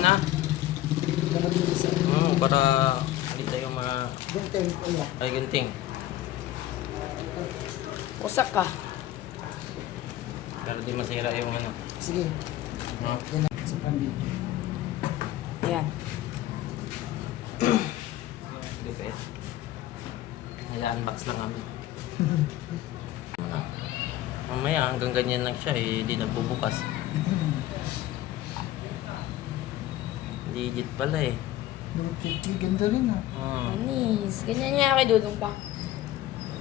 na. Nakabilis. Para hindi tayo Gunting ko yan. ay gunting. Usak ka. Para di masira yung ano. Sige. No? Yan na sa pamilya. Ayan. Lupit. Nila-unbox lang kami. Mamaya hanggang ganyan lang siya eh, di nagbubukas. Legit pala eh. Note 50, ganda rin ah. Anis. Ganyan niya kay Dudong pa.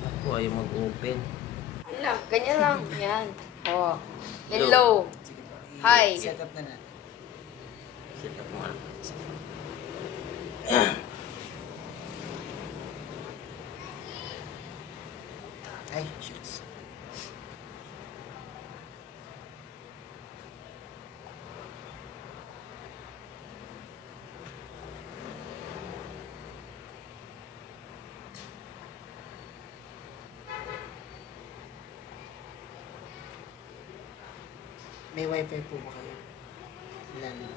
Ako ayaw mag-open. Wala, ganyan lang. Yan. Oh. Hello. Hi. Set up na natin. Set up mo. Ay, shucks. May wifi po ba kayo? Ilalim.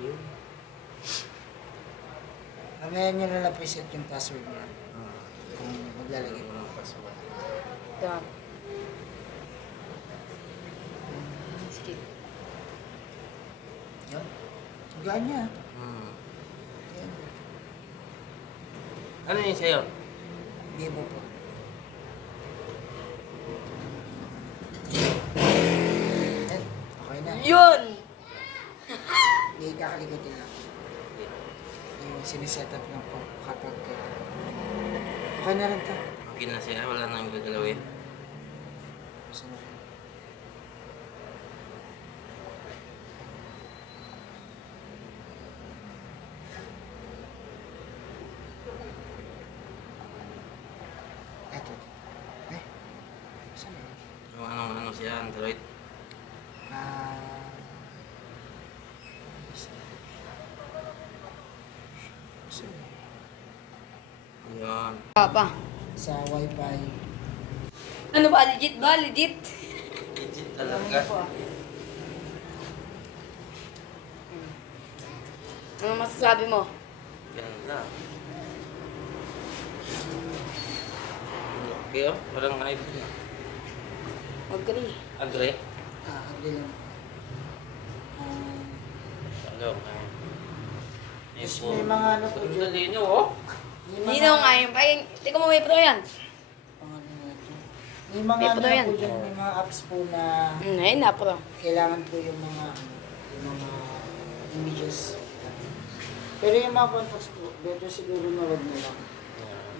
Yun. Mamaya nyo na lang preset yung password niya. Kung maglalagay po. Password. Yan. Sige. Yan. Ganya. Yan. Ano yun sa'yo? Bibo po. Yan. Okay na. Yun! Hindi kakalikutin lang. Yung siniset up lang po kapag okay na rin to. Okay na siya, wala nang gagalawin. Gusto na rin. Eto. Eh? Saan na yun? Yung ano siya, Android. Ah... Saan na yun? Yun. Papa. Sa wifi. Ano ba? Legit ba? Legit? Legit talaga. Ano masasabi mo? Ganda. Okay oh, parang iPhone na. Agree. Agree? Agree lang. Ano? Tapos may mga ano po Ang dyan. dali nyo oh. May Hindi na nga yun. Ay, teka mo, may pro yan. Pangalan na ito. May mga May ano pro yan. po dyan, may mga apps po na Ayun na, pro. kailangan po yung mga images. Pero yung mga contacts po, better siguro na wag na lang.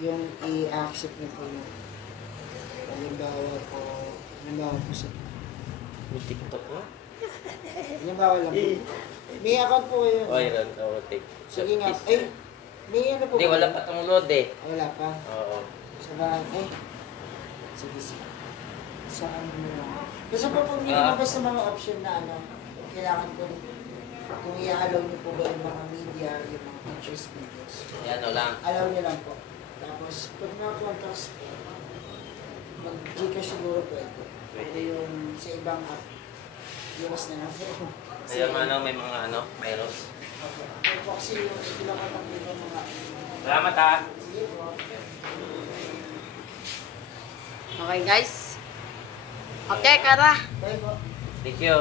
Yung i-accept niyo po yung halimbawa po sa May TikTok oh. halimbawa lang po. May account po kayo. Viral ka o take. Sige nga. Ay, may ano po Hindi, ba? wala pa tong load eh. Wala pa. Oo. Sa bahay. Sige. Saan mo lang? Kasi po pag lumabas sa mga option na ano, kailangan po kung i-allow niyo po ba yung mga media, yung mga pictures, videos. Yan o lang. Allow niyo lang po. Tapos, pag mga contacts po, mag-Gcash siguro po ito. Pero yung sa ibang app, iwas na lang po. Kaya ano, may mga virus. Okay. Pero po kasi yung ilang contact nito mga... Salamat ha. Sige po. Okay, guys. Okay, Kara. Bye po. Thank you.